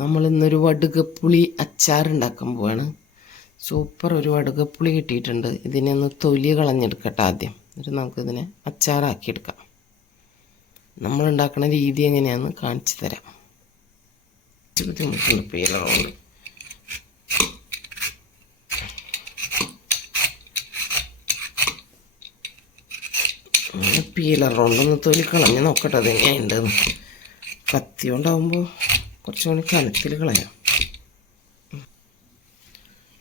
നമ്മൾ ഇന്നൊരു വടുകപ്പുളി അച്ചാർ ഉണ്ടാക്കാൻ പോവാണ്. സൂപ്പർ ഒരു വടുകപ്പുളി കിട്ടിയിട്ടുണ്ട്. ഇതിനെ ഒന്ന് തൊലി കളഞ്ഞെടുക്കട്ടെ ആദ്യം. എന്നിട്ട് നമുക്കിതിനെ അച്ചാറാക്കിയെടുക്കാം. നമ്മൾ ഉണ്ടാക്കുന്ന രീതി എങ്ങനെയാണെന്ന് കാണിച്ചു തരാം. ബുദ്ധിമുട്ടുണ്ട് പേരുള്ളതുകൊണ്ട് പീലർ തൊലി കളഞ്ഞ് നോക്കട്ടെ അത് എങ്ങനെയുണ്ടെന്ന്. കത്തി കൊണ്ടാവുമ്പോൾ കുറച്ചും കൂടി കനത്തിൽ കളയാം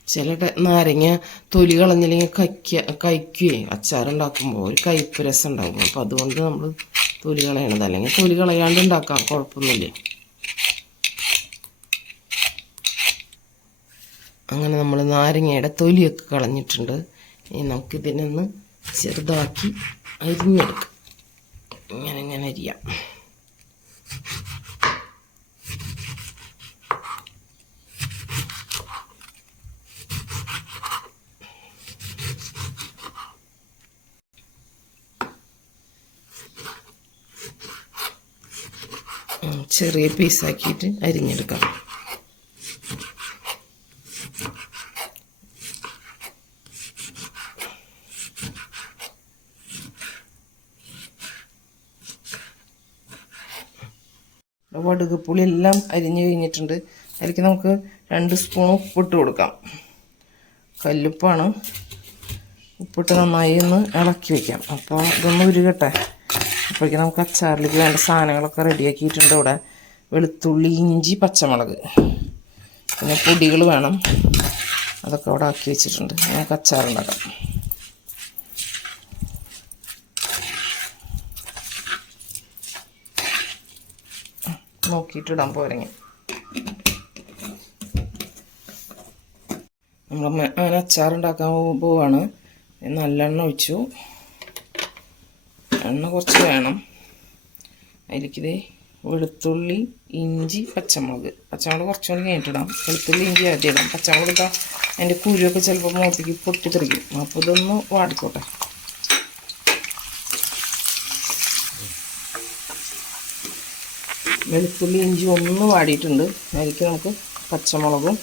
ചില നാരങ്ങ തൊലി കളഞ്ഞില്ലെങ്കിൽ കയ്ക്ക കഴിക്കുകയും അച്ചാറുണ്ടാക്കുമ്പോൾ ഒരു കയ്പ്പ് രസം ഉണ്ടാകും അപ്പോൾ അതുകൊണ്ട് നമ്മൾ തൊലി കളയണത്. അല്ലെങ്കിൽ തൊലി കളയാണ്ട് ഉണ്ടാക്കാം കുഴപ്പമൊന്നുമില്ല. അങ്ങനെ നമ്മൾ നാരങ്ങയുടെ തൊലിയൊക്കെ കളഞ്ഞിട്ടുണ്ട്. ഇനി നമുക്കിതിനൊന്ന് ചെറുതാക്കി അരിഞ്ഞെടുക്കാം. ഇങ്ങനെ ഇങ്ങനെ അരിയാം. ചെറിയ പീസാക്കിയിട്ട് അരിഞ്ഞെടുക്കാം. വടുക് പുളി എല്ലാം അരിഞ്ഞു കഴിഞ്ഞിട്ടുണ്ട്. അതിലേക്ക് നമുക്ക് രണ്ട് സ്പൂൺ ഉപ്പിട്ട് കൊടുക്കാം. കല്ലുപ്പാണ്. ഉപ്പിട്ട് നന്നായി ഒന്ന് ഇളക്കി വയ്ക്കാം അപ്പോൾ ഇതൊന്ന് ഉരുകട്ടെ. അപ്പോഴേക്കും നമുക്ക് അച്ചാറിലേക്ക് വേണ്ട സാധനങ്ങളൊക്കെ റെഡിയാക്കിയിട്ടുണ്ട് ഇവിടെ. വെളുത്തുള്ളി ഇഞ്ചി പച്ചമുളക്. പിന്നെ പൊടികൾ വേണം. അതൊക്കെ അവിടെ ആക്കി വെച്ചിട്ടുണ്ട്. നമുക്ക് അച്ചാറുണ്ടാക്കാം നോക്കിയിട്ടിടാൻ പോരങ്ങി നമ്മൾ അങ്ങനെ അച്ചാറുണ്ടാക്കാൻ പോവാണ്. നല്ലെണ്ണ ഒഴിച്ചു. എണ്ണ കുറച്ച് വേണം. അതിലേക്കിത് വെളുത്തുള്ളി ഇഞ്ചി പച്ചമുളക്. പച്ചമുളക് കുറച്ചുകൂടി കഴിഞ്ഞിട്ടിടാം. വെളുത്തുള്ളി ഇഞ്ചി ആദ്യം ഇടാം. പച്ചമുളക് ഇട്ടാൽ അതിന്റെ കുരുവൊക്കെ ചിലപ്പോൾ മുഖത്തേക്ക് പൊട്ടിത്തെറിക്കും. അപ്പോൾ ഇതൊന്ന് വാടിക്കോട്ടെ. വെളുത്തുള്ളി ഇഞ്ചി ഒന്ന് വാടിയിട്ടുണ്ട്. അതിലേക്ക് നമുക്ക് പച്ചമുളകും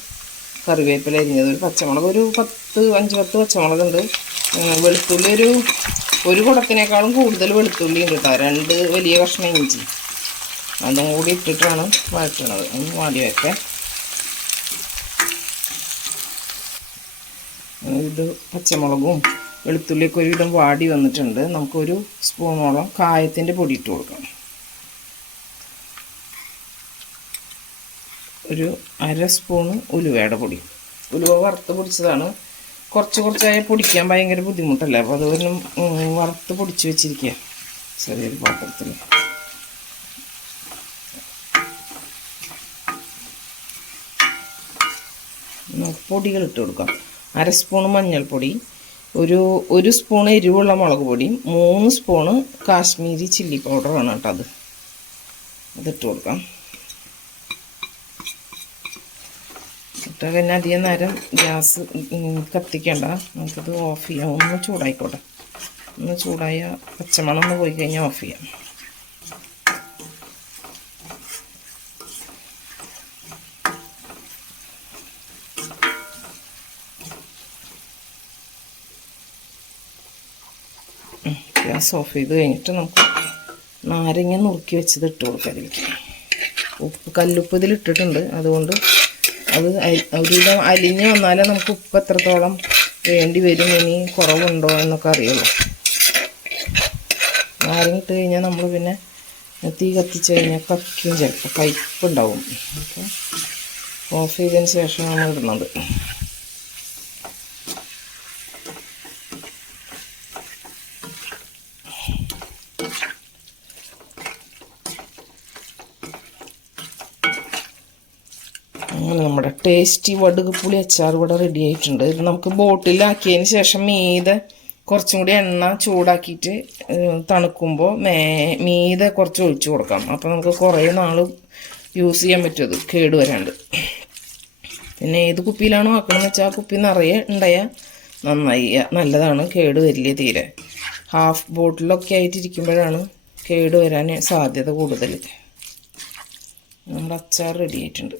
കറിവേപ്പില അരിഞ്ഞത്. ഒരു പച്ചമുളക് ഒരു പത്ത് അഞ്ച് പത്ത് പച്ചമുളകുണ്ട്. വെളുത്തുള്ളി ഒരു ഒരു കുടത്തിനേക്കാളും കൂടുതൽ വെളുത്തുള്ളി ഉണ്ട് കേട്ടോ. രണ്ട് വലിയ കഷ്ണം ഇഞ്ചി. അതും കൂടി ഇട്ടിട്ടാണ് വഴറ്റണത്. ഒന്ന് വാടി വെക്കാം ഇത് പച്ചമുളകും വെളുത്തുള്ളിയൊക്കെ ഒരുവിധം വാടി വന്നിട്ടുണ്ട്. നമുക്കൊരു സ്പൂണോളം കായത്തിന്റെ പൊടി ഇട്ട് കൊടുക്കാം. ഒരു അര സ്പൂണ് ഉലുവയുടെ പൊടി. ഉലുവ വറുത്ത് പൊടിച്ചതാണ്. കുറച്ച് കുറച്ചായി പൊടിക്കാൻ ഭയങ്കര ബുദ്ധിമുട്ടല്ലേ? അപ്പോൾ അതൊന്നും വറുത്ത് പൊടിച്ച് വെച്ചിരിക്കുക ചെറിയൊരു പാത്രത്തിൽ പൊടികൾ ഇട്ട് കൊടുക്കാം. അര സ്പൂണ് മഞ്ഞൾപ്പൊടി ഒരു ഒരു സ്പൂൺ എരിവുള്ള മുളക് പൊടി മൂന്ന് സ്പൂണ് കാശ്മീരി ചില്ലി പൗഡറാണ് കേട്ടോ അത്. അതിട്ട് കൊടുക്കാം. ഇട്ട് പിന്നെ അധികം നേരം ഗ്യാസ് കത്തിക്കണ്ട. നമുക്കത് ഓഫ് ചെയ്യാം. ഒന്ന് ചൂടായിക്കോട്ടെ. ഒന്ന് ചൂടായ പച്ചമണം ഒന്ന് പോയി കഴിഞ്ഞാൽ ഓഫ് ചെയ്യാം. ഗ്യാസ് ഓഫ് ചെയ്ത് കഴിഞ്ഞിട്ട് നമുക്ക് നാരങ്ങ നുറുക്കി വെച്ചത് ഇട്ട് കൊടുക്കാം അതിലേക്ക് ഉപ്പ് കല്ലുപ്പ് ഇതിലിട്ടിട്ടുണ്ട്. അതുകൊണ്ട് അത് ഒരുവിധം അലിഞ്ഞ് വന്നാലേ നമുക്ക് ഉപ്പ് എത്രത്തോളം വേണ്ടി വരും ഇനി കുറവുണ്ടോ എന്നൊക്കെ അറിയുള്ളൂ. നാരങ്ങിട്ട് കഴിഞ്ഞാൽ നമ്മൾ പിന്നെ തീ കത്തിച്ച് കഴിഞ്ഞാൽ കക്കും ചിലപ്പോൾ കയ്പുണ്ടാവും അപ്പോൾ ഓഫ് ചെയ്തതിന് ശേഷമാണ് ഇടുന്നത്. അങ്ങനെ നമ്മുടെ ടേസ്റ്റി വടുക് പുളി അച്ചാർ ഇവിടെ റെഡി ആയിട്ടുണ്ട്. ഇത് നമുക്ക് ബോട്ടിലാക്കിയതിന് ശേഷം മീതെ കുറച്ചും കൂടി എണ്ണ ചൂടാക്കിയിട്ട് തണുക്കുമ്പോൾ മേ മീതെ കുറച്ച് ഒഴിച്ചു കൊടുക്കാം. അപ്പോൾ നമുക്ക് കുറേ നാൾ യൂസ് ചെയ്യാൻ പറ്റും അത് കേട് വരാണ്ട്. പിന്നെ ഏത് കുപ്പിയിലാണോ ആക്കണമെന്ന് വെച്ചാൽ ആ കുപ്പി നിറയെ ഉണ്ടായാൽ നന്നായി. നല്ലതാണ് കേട് വരില്ല തീരെ. ഹാഫ് ബോട്ടിലൊക്കെ ആയിട്ടിരിക്കുമ്പോഴാണ് കേട് വരാൻ സാധ്യത കൂടുതൽ നമ്മുടെ അച്ചാർ റെഡി ആയിട്ടുണ്ട്.